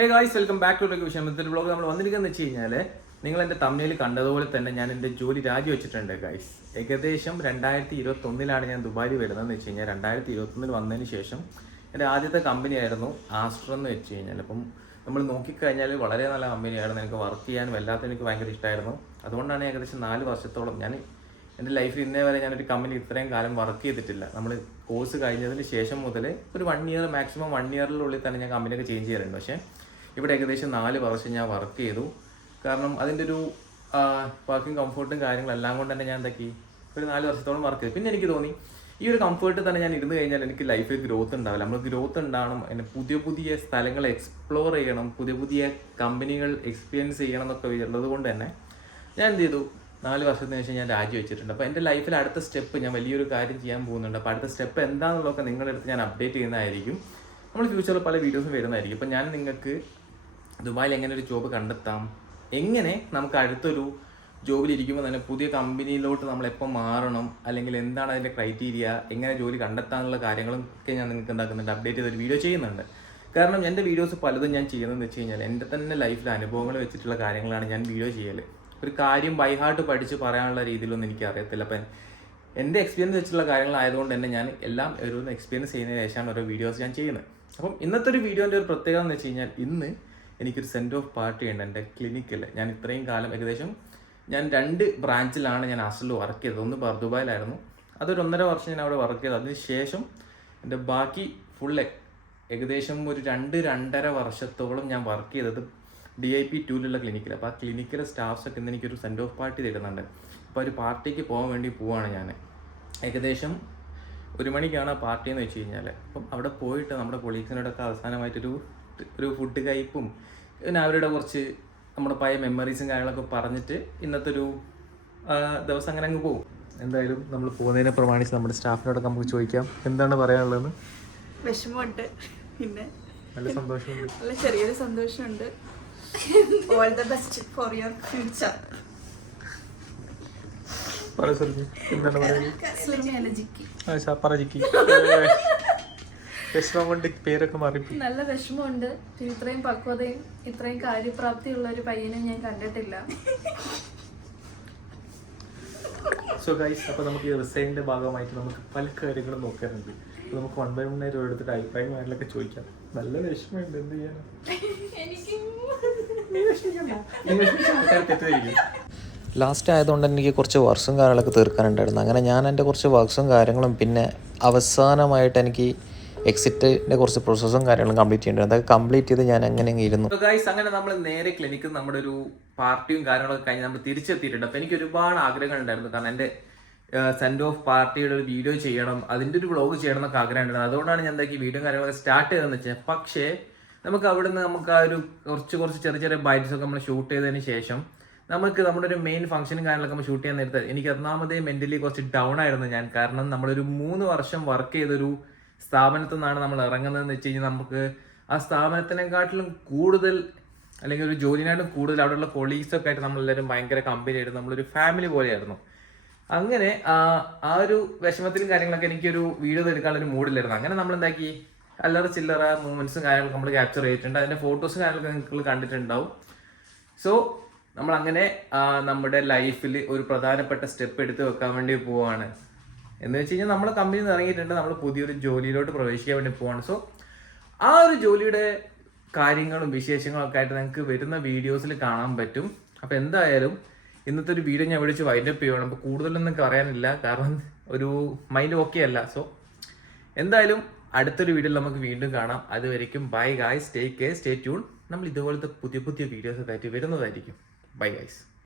Hey guys, welcome back to tech വിഷയം. ഇന്നത്തെ vlog നമ്മൾ വന്നിരിക്കുന്നത് വെച്ച് കഴിഞ്ഞാൽ നിങ്ങൾ എൻ്റെ തമ്മിൽ കണ്ടതുപോലെ തന്നെ ഞാൻ എൻ്റെ ജോലി രാജിവെച്ചിട്ടുണ്ട് ഗായ്സ്. ഏകദേശം 2021 ഞാൻ ദുബായിൽ വരുന്നതെന്ന് വെച്ച് കഴിഞ്ഞാൽ 2021 വന്നതിന് ശേഷം എൻ്റെ ആദ്യത്തെ കമ്പനി ആയിരുന്നു ആസ്ട്രോ എന്ന് വെച്ച് കഴിഞ്ഞാൽ. അപ്പം നമ്മൾ നോക്കിക്കഴിഞ്ഞാൽ വളരെ നല്ല കമ്പനിയായിരുന്നു. എനിക്ക് വർക്ക് ചെയ്യാനും എല്ലാത്തിനും എനിക്ക് ഭയങ്കര ഇഷ്ടമായിരുന്നു. അതുകൊണ്ടാണ് ഏകദേശം 4 വർഷത്തോളം ഞാൻ എൻ്റെ ലൈഫിൽ ഇന്നേ വരെ ഞാനൊരു കമ്പനി ഇത്രയും കാലം വർക്ക് ചെയ്തിട്ടില്ല. നമ്മൾ കോഴ്സ് കഴിഞ്ഞതിന് ശേഷം മുതൽ ഒരു 1 ഇയർ, മാക്സിമം 1 ഇയറിനുള്ളിൽ തന്നെ ഞാൻ കമ്പനിയൊക്കെ ചേഞ്ച് ചെയ്യാറുണ്ട്. പക്ഷേ ഇവിടെ ഏകദേശം 4 വർഷം ഞാൻ വർക്ക് ചെയ്തു. കാരണം അതിൻ്റെ ഒരു വർക്കിംഗ് കംഫർട്ടും കാര്യങ്ങളെല്ലാം കൊണ്ട് തന്നെ ഞാൻ എന്താക്കി ഒരു 4 വർഷത്തോളം വർക്ക് ചെയ്തു. പിന്നെ എനിക്ക് തോന്നി ഈ ഒരു കംഫർട്ട് തന്നെ ഞാൻ ഇരുന്ന് കഴിഞ്ഞാൽ എനിക്ക് ലൈഫിൽ ഗ്രോത്ത് ഉണ്ടാവില്ല. നമ്മൾ ഗ്രോത്ത് ഉണ്ടാവണം, എന്നെ പുതിയ പുതിയ സ്ഥലങ്ങൾ എക്സ്പ്ലോർ ചെയ്യണം, പുതിയ പുതിയ കമ്പനികൾ എക്സ്പീരിയൻസ് ചെയ്യണം എന്നൊക്കെ ഉള്ളത് കൊണ്ട് തന്നെ ഞാൻ എന്ത് ചെയ്തു, 4 വർഷത്തിന് ശേഷം ഞാൻ രാജിവെച്ചിട്ടുണ്ട്. അപ്പോൾ എൻ്റെ ലൈഫിൽ അടുത്ത സ്റ്റെപ്പ് ഞാൻ വലിയൊരു കാര്യം ചെയ്യാൻ പോകുന്നുണ്ട്. അപ്പോൾ അടുത്ത സ്റ്റെപ്പ് എന്താണെന്നുള്ളതൊക്കെ നിങ്ങളുടെ അടുത്ത് ഞാൻ അപ്ഡേറ്റ് ചെയ്യുന്നതായിരിക്കും. നമ്മൾ ഫ്യൂച്ചറിൽ പല വീഡിയോസും വരുന്നതായിരിക്കും. അപ്പോൾ ഞാൻ നിങ്ങൾക്ക് ദുബായിൽ എങ്ങനെ ഒരു ജോബ് കണ്ടെത്താം, എങ്ങനെ നമുക്ക് അടുത്തൊരു ജോബിൽ ഇരിക്കുമ്പോൾ തന്നെ പുതിയ കമ്പനിയിലോട്ട് നമ്മളെപ്പോൾ മാറണം, അല്ലെങ്കിൽ എന്താണ് അതിൻ്റെ ക്രൈറ്റീരിയ, എങ്ങനെ ജോലി കണ്ടെത്താനുള്ള കാര്യങ്ങളും ഒക്കെ ഞാൻ നിങ്ങൾക്ക് എന്താക്കുന്നുണ്ട്, അപ്ഡേറ്റ് ചെയ്തൊരു വീഡിയോ ചെയ്യുന്നുണ്ട്. കാരണം എൻ്റെ വീഡിയോസ് പലതും ഞാൻ ചെയ്യുന്നതെന്ന് വെച്ച് കഴിഞ്ഞാൽ എൻ്റെ തന്നെ ലൈഫിലെ അനുഭവങ്ങൾ വെച്ചിട്ടുള്ള കാര്യങ്ങളാണ് ഞാൻ വീഡിയോ ചെയ്യൽ. ഒരു കാര്യം ബൈ ഹാർട്ട് പഠിച്ച് പറയാനുള്ള രീതിയിലൊന്നും എനിക്ക് അറിയത്തില്ല. അപ്പം എൻ്റെ എക്സ്പീരിയൻസ് വെച്ചിട്ടുള്ള കാര്യങ്ങളായതുകൊണ്ട് തന്നെ ഞാൻ എല്ലാം ഒരു എക്സ്പീരിയൻസ് ചെയ്യുന്നതിന് ശേഷമാണ് ഓരോ വീഡിയോസ് ഞാൻ ചെയ്യുന്നത്. അപ്പം ഇന്നത്തെ ഒരു വീഡിയോൻ്റെ ഒരു പ്രത്യേകത എന്ന് വെച്ച് കഴിഞ്ഞാൽ ഇന്ന് എനിക്കൊരു സെൻഡ് ഓഫ് പാർട്ടി ഉണ്ട് എൻ്റെ ക്ലിനിക്കിൽ. ഞാൻ ഇത്രയും കാലം ഏകദേശം ഞാൻ 2 ബ്രാഞ്ചിലാണ് ഞാൻ ആസ്ട്രലിൽ വർക്ക് ചെയ്തത്. ഒന്ന് ദുബായിലായിരുന്നു, അതൊരു 1.5 വർഷം ഞാൻ അവിടെ വർക്ക് ചെയ്തു. അതിന് ശേഷം എൻ്റെ ബാക്കി ഫുൾ ഏകദേശം ഒരു 2-2.5 വർഷത്തോളം ഞാൻ വർക്ക് ചെയ്തത് DIP 2 ക്ലിനിക്കിൽ. അപ്പോൾ ആ ക്ലിനിക്കിലെ സ്റ്റാഫ്സൊക്കെ ഇന്ന് എനിക്കൊരു സെൻഡ് ഓഫ് പാർട്ടി തരുന്നുണ്ട്. അപ്പോൾ ഒരു പാർട്ടിക്ക് പോകാൻ വേണ്ടി പോവാണ് ഞാൻ. ഏകദേശം 1 മണിക്കാണ് ആ പാർട്ടി എന്ന് വെച്ച് കഴിഞ്ഞാൽ. അപ്പം അവിടെ പോയിട്ട് നമ്മുടെ കൊളീഗ്സിനോടൊക്കെ അവസാനമായിട്ടൊരു ഫുഡ് കഴിപ്പും പിന്നെ അവരുടെ കുറച്ച് നമ്മുടെ പഴയ മെമ്മറീസും കാര്യങ്ങളൊക്കെ പറഞ്ഞിട്ട് ഇന്നത്തെ ഒരു ദിവസം അങ്ങനെ അങ്ങ് പോകും. എന്തായാലും നമ്മൾ പോകുന്നതിനെ പ്രമാണിച്ച് നമ്മുടെ സ്റ്റാഫിനോടൊക്കെ നമുക്ക് ചോദിക്കാം എന്താണ് പറയാനുള്ളതെന്ന്. വിഷമമുണ്ട്, പിന്നെ നല്ല സന്തോഷമുണ്ട്, നല്ല ചെറിയൊരു സന്തോഷമുണ്ട്. All the best for your future. എന്താണ് വിഷമം കൊണ്ട് പേരൊക്കെ മാറി? നല്ല വിഷമമുണ്ട്. ഇത്രയും പക്വതയും ഇത്രയും കാര്യപ്രാപ്തിയുള്ള ഒരു പയ്യനെ ഞാൻ കണ്ടിട്ടില്ല. സോ ഗൈസ്, അപ്പോൾ നമുക്ക് ഈ റിസൈനിൻ്റെ ഭാഗമായിട്ട് നമുക്ക് പല കാര്യങ്ങളും നോക്കാറുണ്ട്. അപ്പോൾ നമുക്ക് 1 by 1 എടുത്തിട്ട് അഭിപ്രായമാരിലൊക്കെ ചോദിക്കാം. നല്ല വിഷമമുണ്ട്, എന്ത് ചെയ്യാനാ? ലാസ്റ്റ് ആയതുകൊണ്ട് എനിക്ക് കുറച്ച് വർക്ക്സും കാര്യങ്ങളൊക്കെ തീർക്കാനുണ്ടായിരുന്നു. അങ്ങനെ ഞാൻ എൻ്റെ കുറച്ച് വർക്ക്സും കാര്യങ്ങളും പിന്നെ അവസാനമായിട്ട് എനിക്ക് എക്സിറ്റിൻ്റെ കുറച്ച് പ്രോസസ്സും കാര്യങ്ങളും കംപ്ലീറ്റ് ചെയ്യേണ്ടത്. അതൊക്കെ കംപ്ലീറ്റ് ചെയ്ത് ഞാൻ അങ്ങനെ ഇരുന്നു. ഗൈസ്, അങ്ങനെ നമ്മൾ നേരെ ക്ലിനിക്കിൽ നമ്മുടെ ഒരു പാർട്ടിയും കാര്യങ്ങളൊക്കെ കഴിഞ്ഞ് നമ്മൾ തിരിച്ചെത്തിയിട്ടുണ്ട്. അപ്പോൾ എനിക്ക് ഒരുപാട് ആഗ്രഹങ്ങൾ ഉണ്ടായിരുന്നു. കാരണം എൻ്റെ സെൻഡ് ഓഫ് പാർട്ടിയുടെ ഒരു വീഡിയോ ചെയ്യണം, അതിൻ്റെ ഒരു വ്ളോഗ് ചെയ്യണം എന്നൊക്കെ ആഗ്രഹം ഉണ്ടായിരുന്നു. അതുകൊണ്ടാണ് ഞാൻ എന്താക്കി വീഡിയോ കാര്യങ്ങളൊക്കെ സ്റ്റാർട്ട് ചെയ്തതെന്ന് വെച്ചാൽ. പക്ഷേ നമുക്ക് അവിടുന്ന് നമുക്ക് ആ ഒരു കുറച്ച് ചെറിയ ചെറിയ ബൈറ്റ്സ് ഒക്കെ നമ്മൾ ഷൂട്ട് ചെയ്തതിന് ശേഷം നമുക്ക് നമ്മുടെ ഒരു മെയിൻ ഫംഗ്ഷനും കാര്യങ്ങളൊക്കെ നമ്മൾ ഷൂട്ട് ചെയ്യാൻ നേരത്തെ എനിക്ക് ഒന്നാമതേ മെൻ്റലി കുറച്ച് ഡൗൺ ആയിരുന്നു ഞാൻ. കാരണം നമ്മളൊരു 3 വർഷം വർക്ക് ചെയ്തൊരു സ്ഥാപനത്തിൽ നിന്നാണ് നമ്മൾ ഇറങ്ങുന്നതെന്ന് വെച്ച് കഴിഞ്ഞാൽ നമുക്ക് ആ സ്ഥാപനത്തിനെക്കാട്ടിലും കൂടുതൽ, അല്ലെങ്കിൽ ഒരു ജോലിനായിട്ടും കൂടുതൽ അവിടെയുള്ള കൊളീഗ്സൊക്കെ ആയിട്ട് നമ്മളെല്ലാവരും ഭയങ്കര കമ്പനിയായിരുന്നു. നമ്മളൊരു ഫാമിലി പോലെയായിരുന്നു. അങ്ങനെ ആ ഒരു വിഷമത്തിലും കാര്യങ്ങളൊക്കെ എനിക്കൊരു വീഡിയോ എടുക്കാനുള്ളൊരു മൂഡിലായിരുന്നു. അങ്ങനെ നമ്മൾ എന്താക്കി അല്ലറ ചില്ലറ മൂമെന്റ്സും കാര്യങ്ങളൊക്കെ നമ്മൾ ക്യാപ്ചർ ചെയ്തിട്ടുണ്ട്. അതിൻ്റെ ഫോട്ടോസും കാര്യങ്ങളൊക്കെ നിങ്ങൾ കണ്ടിട്ടുണ്ടാവും. സോ നമ്മളങ്ങനെ നമ്മുടെ ലൈഫിൽ ഒരു പ്രധാനപ്പെട്ട സ്റ്റെപ്പ് എടുത്ത് വെക്കാൻ വേണ്ടി പോവാണ്. എന്ന് വെച്ച് കഴിഞ്ഞാൽ നമ്മൾ കമ്പനിയിൽ നിന്ന് ഇറങ്ങിയിട്ടുണ്ട്, നമ്മൾ പുതിയൊരു ജോലിയിലോട്ട് പ്രവേശിക്കാൻ വേണ്ടി പോവാണ്. സോ ആ ഒരു ജോലിയുടെ കാര്യങ്ങളും വിശേഷങ്ങളും ഒക്കെ ആയിട്ട് നിങ്ങൾക്ക് വരുന്ന വീഡിയോസിൽ കാണാൻ പറ്റും. അപ്പോൾ എന്തായാലും ഇന്നത്തെ ഒരു വീഡിയോ ഞാൻ വിളിച്ച് വൈൻഡപ്പ് ചെയ്യുകയാണ്. അപ്പോൾ കൂടുതലൊന്നും പറയാനില്ല, കാരണം ഒരു മൈൻഡ് ഓക്കെ അല്ല. സോ എന്തായാലും അടുത്തൊരു വീഡിയോയിൽ നമുക്ക് വീണ്ടും കാണാം. അതുവരെയ്ക്കും bye guys, take care, stay tune. നമ്മൾ ഇതുപോലത്തെ പുതിയ വീഡിയോസൊക്കെ ആയിട്ട് വരുന്നതായിരിക്കും. Bye guys.